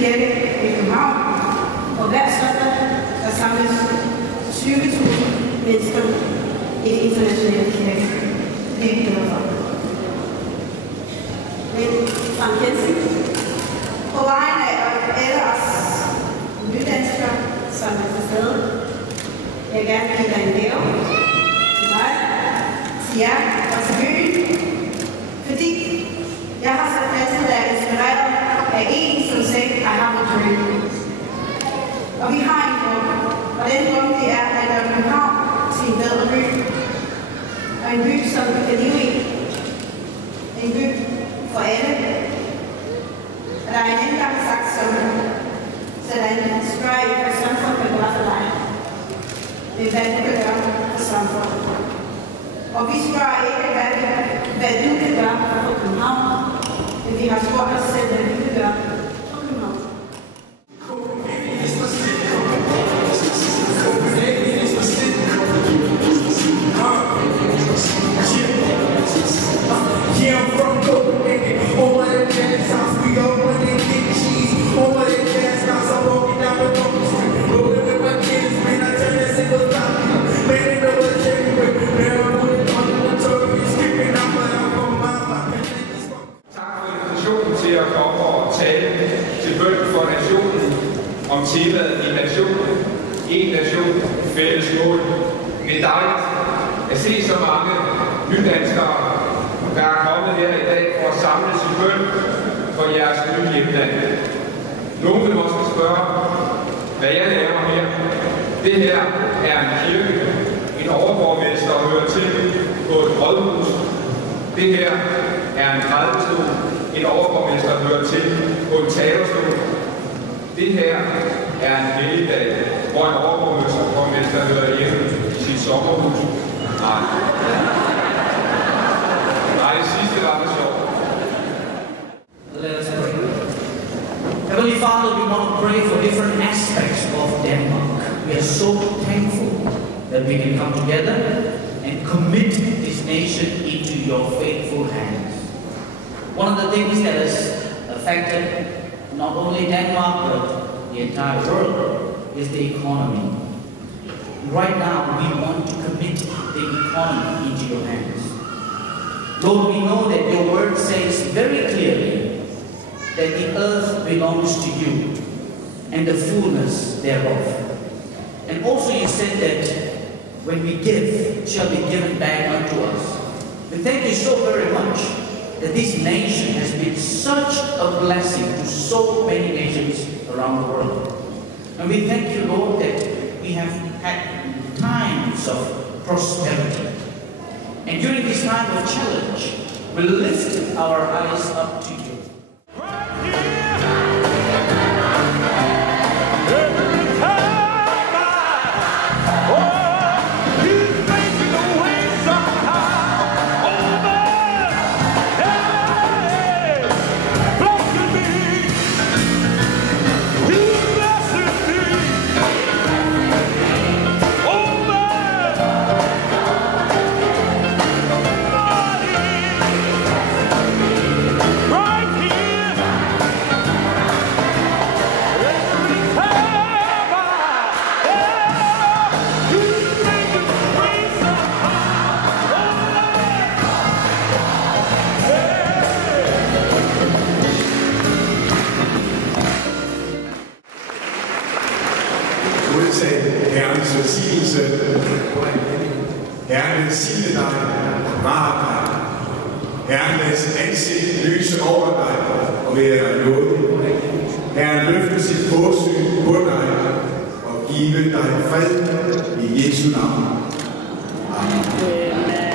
Kirke i København, og hver søndag der samles 20.000 mennesker i det internationale kirke. Det er vi glade for. Men Frank Jensen, på vejen af alle os nydanskere, som er til stede, jeg vil gerne give dig en gave til mig, til jer og til byen, fordi jeg har så altid været inspireret af en, som sagde, I have a dream. Og vi har en drøm, og den drøm, det er at gøre København til en bedre by. Og en by, som vi kan leve i. En by for alle. Og der er en anden, der har sagt sådan, sådan spørger I, hvad samfundet kan gøre for dig. Det er, hvad du kan gøre for samfundet. Og vi spørger ikke, hvad du kan gøre for København. Men vi har spurgt os selv, hvad vi kan gøre for København. Om temaet i nationen, en nation, fælles mål. Det er dejligt at se så mange nydanskere, der er kommet her i dag for at samles i bøn for jeres nye hjemland. Nogle vil måske spørge, hvad jeg laver her. Det her er en kirke, en overborgmester hører til på et rådhus. Det her er en prædikestol, en overborgmester hører til på en talerstol. Det her er en helligdag, hvor en overborgmester hører hjemme i sit sommerhus. Nej, det sidste var det sjovt. Let us pray. Heavenly Father, we want to pray for different aspects of Denmark. We are so thankful that we can come together and commit this nation into your faithful hands. One of the things that has affected not only Denmark, but the entire world, is the economy. Right now, we want to commit the economy into your hands. Lord, we know that your word says very clearly that the earth belongs to you and the fullness thereof. And also you said that when we give, it shall be given back unto us. We thank you so very much that this nation has been such a blessing to so many nations around the world. And we thank you, Lord, that we have had times of prosperity. And during this time of challenge, we lift our eyes up to you. Herrens velsignelse. Herren velsigne dig, bevare dig. Herren lad sit ansigt lyse over dig og være dig nådig. Herren løfte sit påsyn på dig og give dig fred i Jesu navn. Amen.